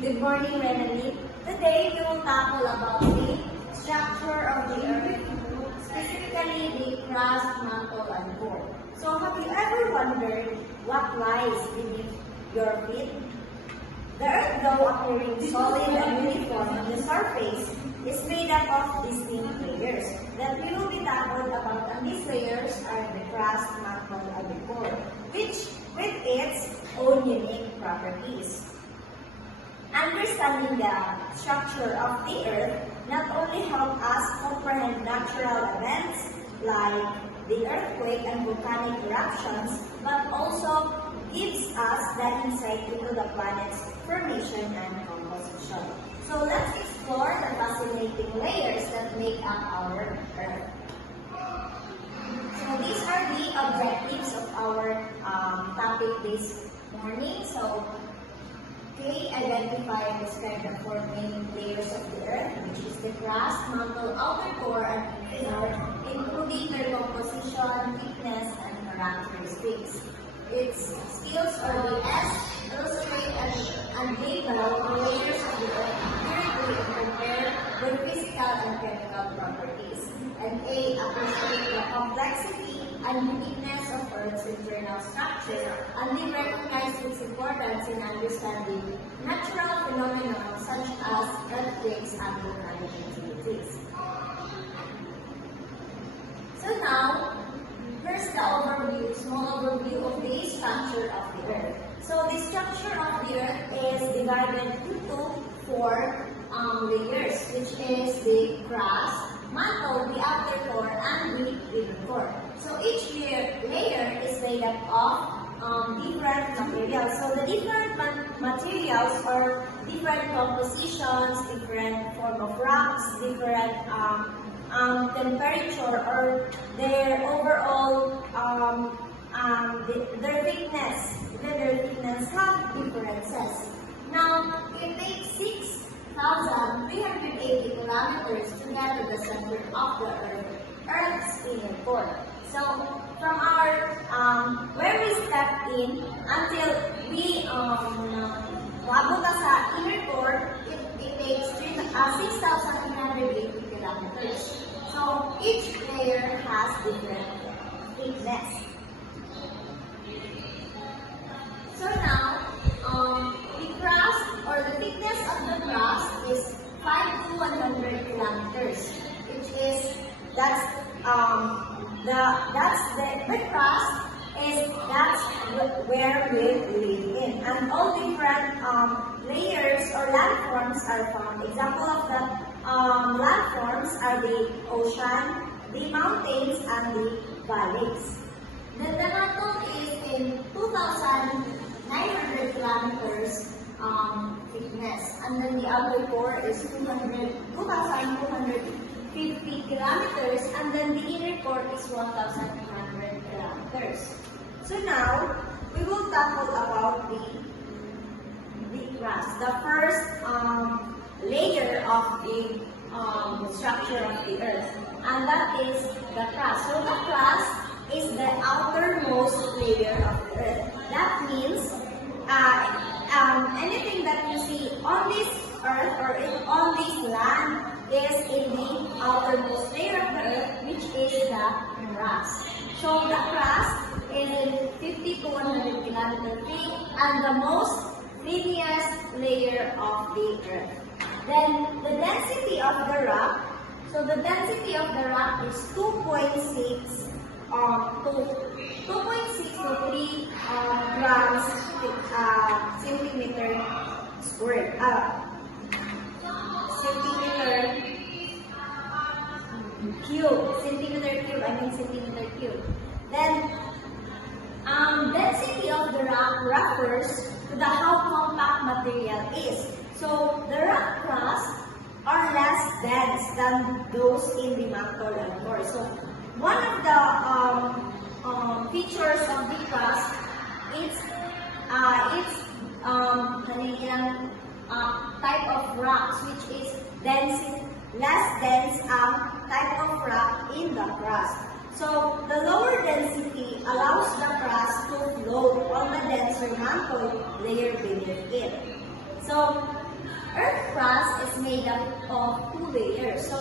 Good morning, Renali. Today, we will tackle about the structure of the Earth, specifically the crust, mantle, and core. So, have you ever wondered what lies beneath your feet? The Earth, though appearing solid and uniform on the surface, is made up of distinct layers that we will be tackled about, and these layers are the crust, mantle, and the core, which with its own unique properties. Understanding the structure of the Earth not only helps us comprehend natural events like the earthquake and volcanic eruptions, but also gives us the insight into the planet's formation and composition. So let's explore the fascinating layers that make up our Earth. So these are the objectives of our topic this morning. So, identify and describe the four main layers of the Earth, which is the crust, mantle, outer core, and inner, including their composition, thickness, and characteristics. Its skills are the S, illustrate and label the layers of the Earth empirically and compare their physical and chemical properties. And A, appreciate the complexity and uniqueness of Earth's internal structure, and they recognize its importance in understanding natural phenomena such as earthquakes and volcanic activities. So now, here's the small overview of the structure of the Earth. So the structure of the Earth is divided into four layers, which is the crust, mantle, the outer core, and the inner core. So each layer is made up of different materials. So the different materials are different compositions, different form of rocks, different temperature, or their overall their thickness. Even their thickness have differences. Now, it takes 6,380 kilometers to get to the center of the Earth's inner core. So, from our where we step in until we maabot sa inner core, it takes 6,380 kilometers. So, each layer has different thickness. So now, the crust or the thickness of the crust is 5 to 100 kilometers, which is the crust is where we live in, and all different layers or landforms are found. Example of the landforms are the ocean, the mountains, and the valleys. The mantle is in 2,900 kilometers thickness, and then the outer core is 2,250 kilometers, and then the inner core is 1,200 kilometers. So now, we will tackle about the crust, the first layer of the structure of the Earth, and that is the crust. So the crust is the outermost layer of the Earth. That means anything that you see on this Earth or on this land is in the outermost layer of the Earth, which is the crust. So the crust is 50 to 100 kilometers thick and the most thinnest layer of the Earth. Then the density of the rock. So the density of the rock is 2.6 to 3 grams centimeter square. Centimeter cube. Then, density of the rock refers to how compact material is. So, the rock crust are less dense than those in the mantle and core. So, one of the features of the crust is type of rocks, which is less dense type of rock in the crust. So the lower density allows the crust to float on the denser mantle layer beneath it. So Earth crust is made up of two layers. So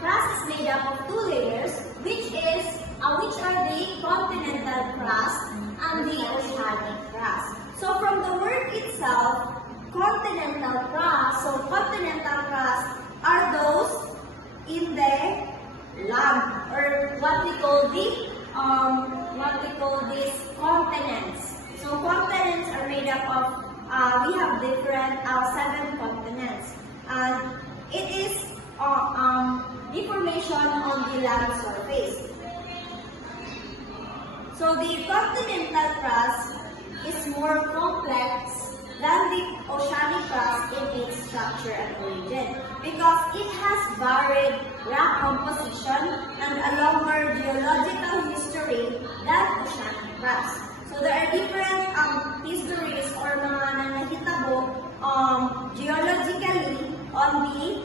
crust is made up of two layers, which are the continental crust and the oceanic crust. So from the word itself, continental crust. So continental crust are those in the land, or what we call these continents. So continents are made up of we have different 7 continents, and it is deformation on the land surface. So the continental crust is more complex than the oceanic crust in its structure and origin because it has varied rock composition and a longer geological history than oceanic crust. So there are different histories or mga nanahitabo geologically on the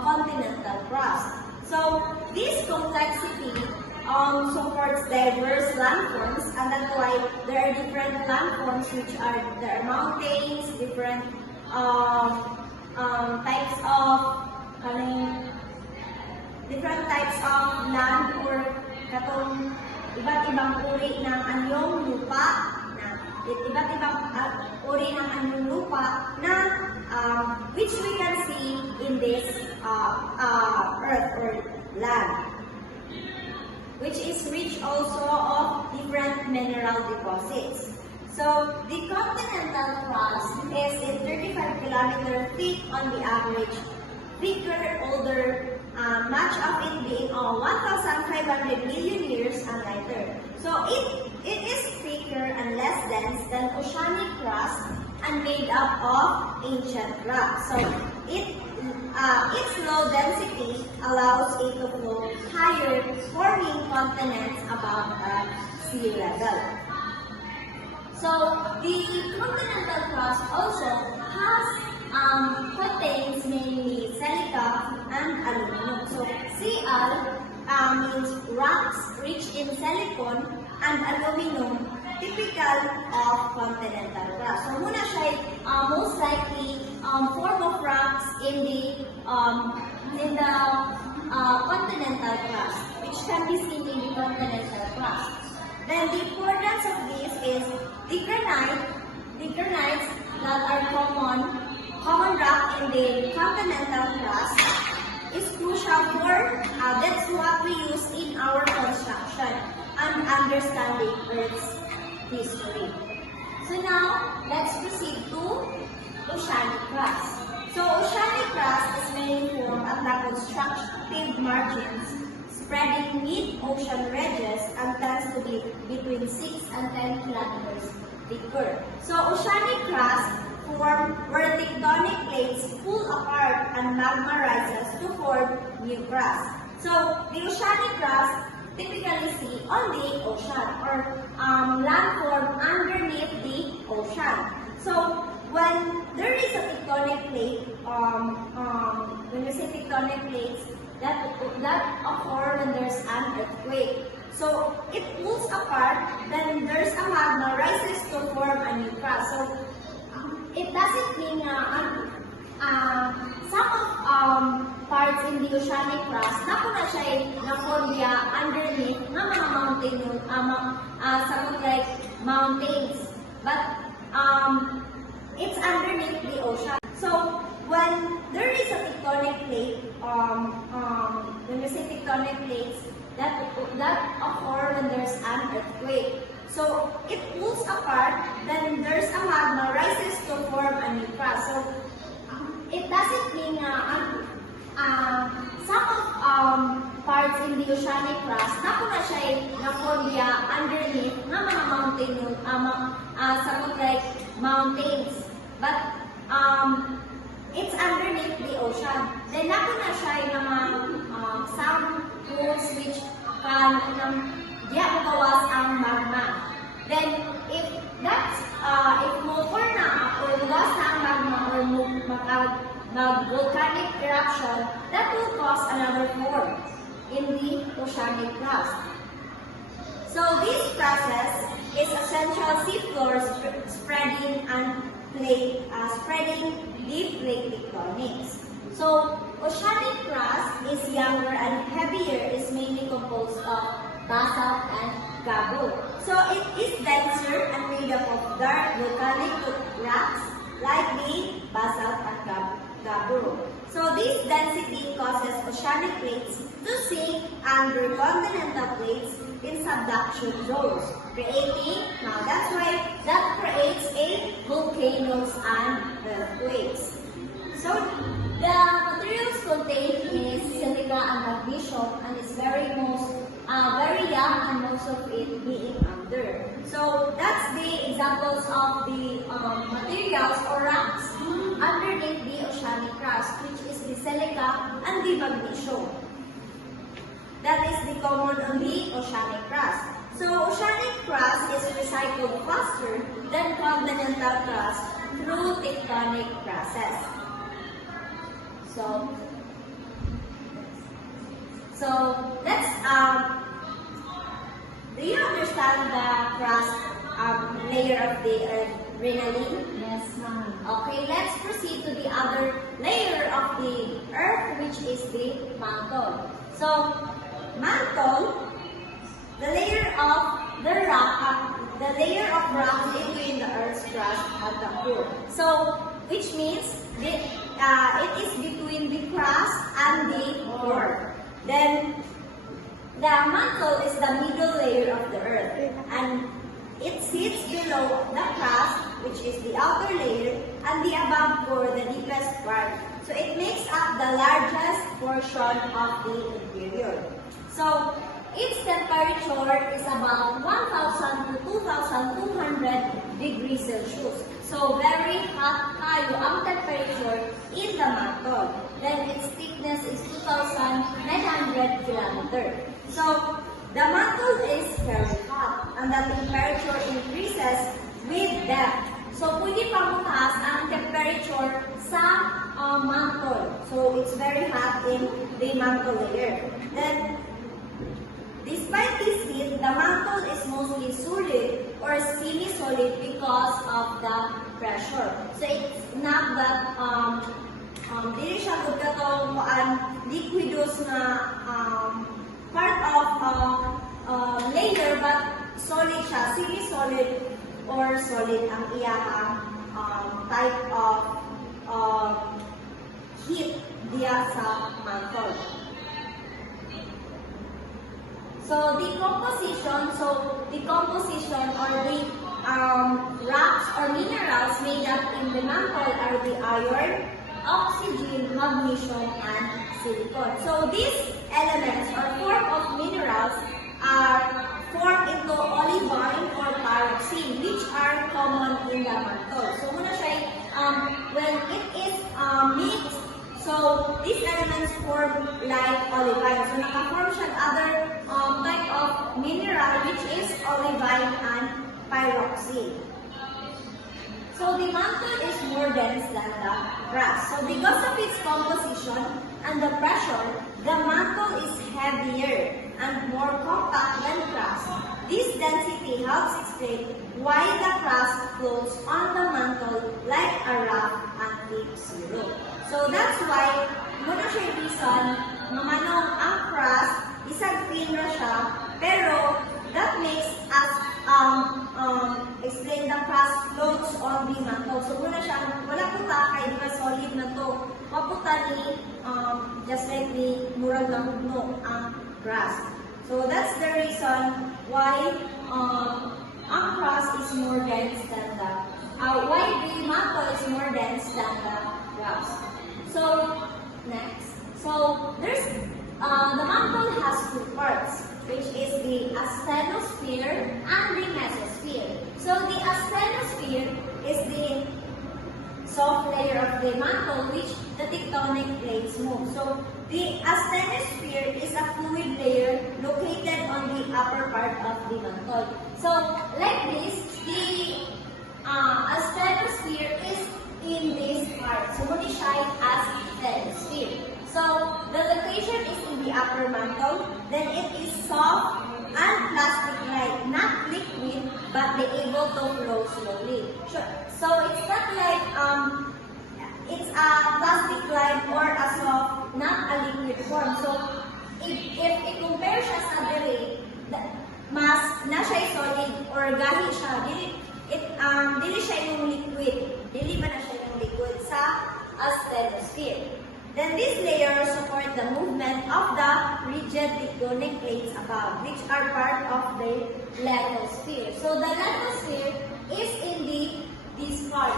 continental crust. So this complexity supports diverse landforms, and that's why there are different landforms, which are there are mountains, different types of land, or katong iba't ibang uri ng anyong lupa, which we can see in this earth or land, which is rich also of different mineral deposits. So the continental crust is 35 kilometers thick on the average, thicker, older, much of it being 1,500 million years and lighter. So it is thicker and less dense than oceanic crust and made up of ancient rock. So its low density allows it to flow higher, forming continents above sea level. So the continental crust also contains mainly silica and aluminum. So Cl means rocks rich in silicon and aluminum, typical of continental crust. So muna siya most likely form of rocks in the continental crust, which can be seen in the continental crust. Then the importance of this is the granites that are common rock in the continental crust is crucial for that's what we use in our construction and understanding Earth's history. So now, let's proceed to oceanic crust. So oceanic crust is mainly formed at the constructive margins, spreading mid-ocean ridges and tends to be between 6 and 10 kilometers thicker. So oceanic crust form where tectonic plates pull apart and magma rises to form new crust. So the oceanic crust typically see on the ocean or landform underneath the ocean. So when there is a tectonic plate, when you say tectonic plates, that occur when there's an earthquake. So it pulls apart, then there's a magma rises to form a new crust. So it doesn't mean some of parts in the oceanic crust na po na siya na-form underneath ng mga mountain, something like mountains. But it's underneath the ocean. So when there is a tectonic plate, when you say tectonic plates, that occur when there's an earthquake. So it pulls apart, then there's a magma rises to form a new crust. So it doesn't mean some of parts in the oceanic crust na po na siya na-form underneath ng mga mountain, something like mountains. But it's underneath the ocean. Then na po na siya some pools which can magawas ang magma. Then if mo-pour na or luwas na ang magma or mag-volcanic eruption, that will cause another form in the oceanic crust. So this process is essential seafloor spreading and plate spreading deep plate tectonics. So, oceanic crust is younger and heavier, is mainly composed of basalt and gabbro. So, it is denser and made up of dark volcanic rocks like the basalt and gabbro. So, this density causes oceanic plates to sink under continental plates in subduction zones, creating, now that's why that creates a volcanoes and earthquakes. So, the materials contained is silica and magnesium, and it's very young, and most of it being under. So that's the examples of the materials or rocks underneath the oceanic crust, which is the silica and the magnesium. That is the common on the oceanic crust. So oceanic crust is recycled faster than continental crust through tectonic process. So let's do you understand the crust layer of the earth, Renaline? Yes, ma'am. Okay, let's proceed to the other layer of the earth, which is the mantle. So mantle, the layer of the rock, between the earth's crust at the core. So which means it is between the crust and the core. Then the mantle is the middle layer of the earth, and it sits below the crust, which is the outer layer, and the above core, the deepest part. So it makes up the largest portion of the interior. So its temperature is about 1,000 to 2,200 degrees Celsius. So very hot tayo ang temperature in the mantle. Then its thickness is 2,900 kilometers. So the mantle is very hot, and the temperature increases with depth. So pwede pang mataas ang temperature sa mantle. So it's very hot in the mantle layer. Then despite this heat, the mantle is mostly solid or semi-solid because of the pressure. So it's not that dili siya gud katong liquidous na part of layer, but solid siya, semi-solid or solid ang iyang type of heat diya sa mantle. So the composition or the rocks or minerals made up in the mantle are the iron, oxygen, magnesium, and silicon. So these elements or form of minerals are formed into olivine or pyroxene, which are common in the mantle. So muna siya, when it is mixed, so these elements form like olivine. So naka-form siya other type of mineral, which is olivine and pyroxene. So the mantle is more dense than the crust. So because of its composition and the pressure, the mantle is heavier and more compact than crust. This density helps explain why the crust floats on the mantle like a raft at Cape Zero. So that's why, muna siya yung reason, mamanong ang crust, isang thin na siya, pero that makes us explain the crust floats on the mantle. So muna siya, wala puta, kaya di ba solid na to. Maputa ni, just like ni murag na hugno ang crust. So that's the reason why ang crust is more dense than the, why the mantle is more dense than the crust. So, next. So, there's, the mantle has two parts, which is the asthenosphere and the mesosphere. So, the asthenosphere is the soft layer of the mantle which the tectonic plates move. So, the asthenosphere is a fluid layer located on the upper part of the mantle. So, like this, the asthenosphere is in this part. So, muna siya as asthenosphere. So, the location is in the upper mantle. Then, it is soft and plastic-like, not liquid, but they able to flow slowly. So it's not like it's a plastic like or a soft, not a liquid form. So if i-compare siya sa dili, mas na siya solid or gahi siya, dili siya yung liquid. Dili ba na siya yung liquid sa asthenosphere. Then this layer support the movement of the rigid tectonic plates above, which are part of the lithosphere. So the lithosphere is in this part.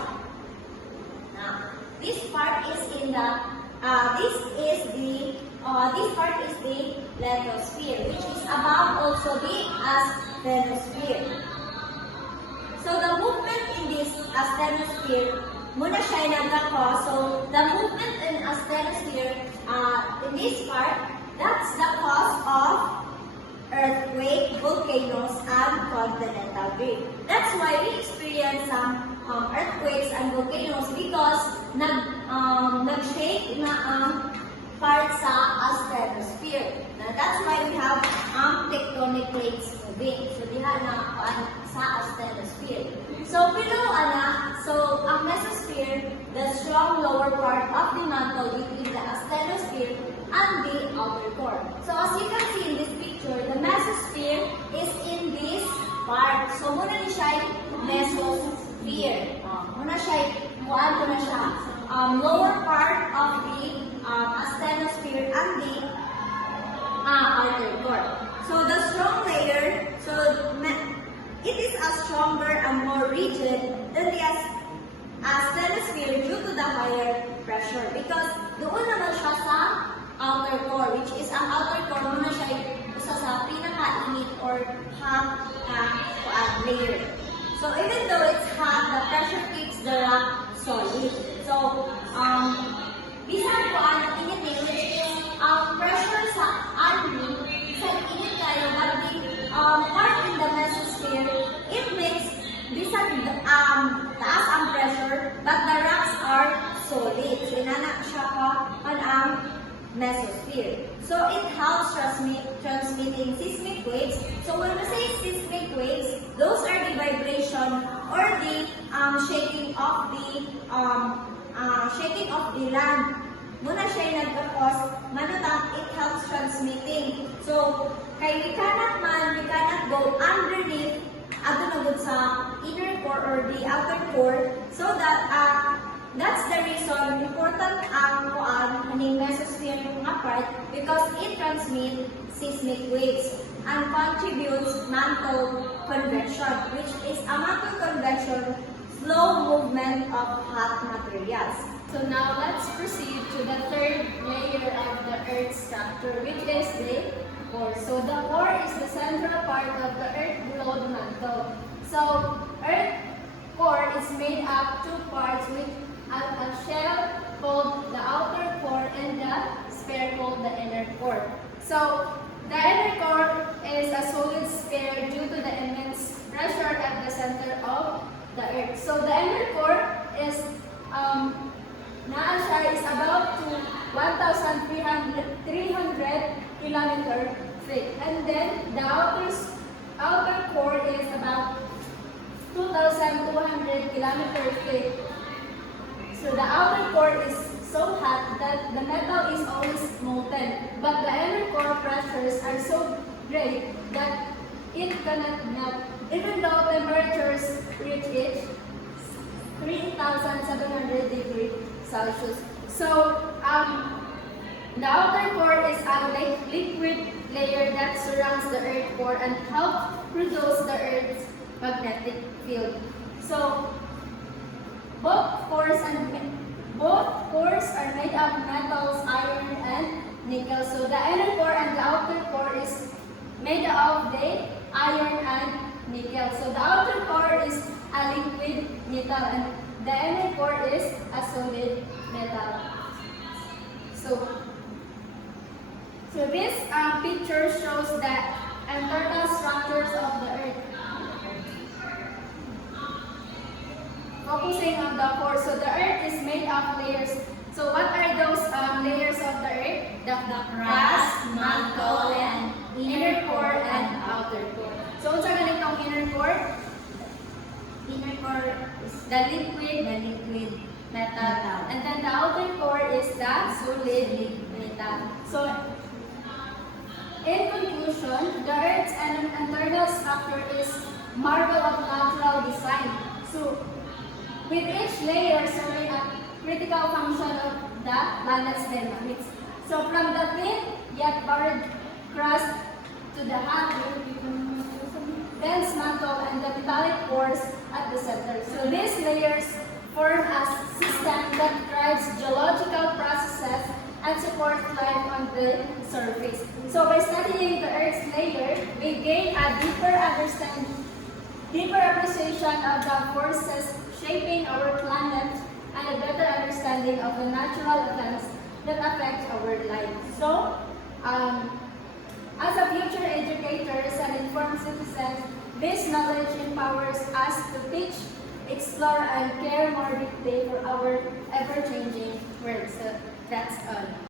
Now, this part is in the this part is the lithosphere, which is above also the asthenosphere. So the movement in this asthenosphere, muna siya nagka-cause. So the movement in asthenosphere, in this part, that's the cause of earthquake, volcanoes, and continental drift. That's why we experience some earthquakes and volcanoes because nag-shake na ang part sa asthenosphere. That's why we have tectonic plates moving. So diha na sa asthenosphere. So below ang mesosphere, the strong lower part of the mantle between the asthenosphere and the outer core. So as you can see in this picture, the mesosphere is in this part. So muna ni siya mesosphere. Muna siya lower part of the asthenosphere and the outer core. So the strong layer, it is a stronger and more rigid than the asthenosphere due to the higher pressure because doon naman siya sa outer core, which is ang outer core muna siya isa sa pinaka-init or hot layer. So even though it's hot, the pressure keeps the rock solid. So bisan ko ang init which is pressure sa anime, bisan init kayo, but the part in the mesosphere, it makes bisan taas ang pressure, but the rocks are solid. So inanak siya pa ang mesosphere. So it helps transmitting seismic waves. So when we say seismic waves, those are the vibration or the shaking of the land. Muna siya nagka-cause, it helps transmitting. So kay we cannot go underneath sa inner core or the outer core, so that that's the reason important ang mesosphere nga part because it transmits seismic waves and contributes mantle convection, which is a mantle convection, slow movement of hot materials. So now let's proceed to the third layer of the Earth structure, which is the core. So the core is the central part of the Earth below the mantle. So Earth core is made up two parts with a shell called the outer core and the sphere called the inner core. So the inner core is a solid sphere due to the immense pressure at the center of the Earth. So the inner core is is about to 1,300 kilometer thick, and then the outer core is about 2,200 kilometer thick. So the outer core is so hot that the metal is always molten, but the inner core pressures are so great that it cannot melt, even though temperatures reach 3,700 degrees Celsius. So the outer core is a liquid layer that surrounds the Earth core and helps produce the Earth's magnetic field. So both cores are made of metals, iron and nickel. So the inner core and the outer core is made of the iron and nickel. So the outer core is a liquid metal and the inner core is a solid metal. So this picture shows the internal structures of the Earth. Focusing on the core. So the Earth is made of layers. So what are those layers of the Earth? The crust, mantle, and Inner core and outer core. So unsa ganitong inner core? inner core is The liquid metal. And then the outer core is the solid metal. So, in conclusion, the Earth's internal structure is marvel of natural design. So, with each layer serving a critical function of the planet's dynamics. So, from the thin yet buried crust to the hot, dense mantle and the metallic cores at the center. So, these layers form a system that drives geological processes and supports life on the surface. So by studying the Earth's layer, we gain a deeper appreciation of the forces shaping our planet and a better understanding of the natural events that affect our life. So, as a future educators and informed citizens, this knowledge empowers us to teach, explore, and care more deeply for our ever-changing world. So that's all.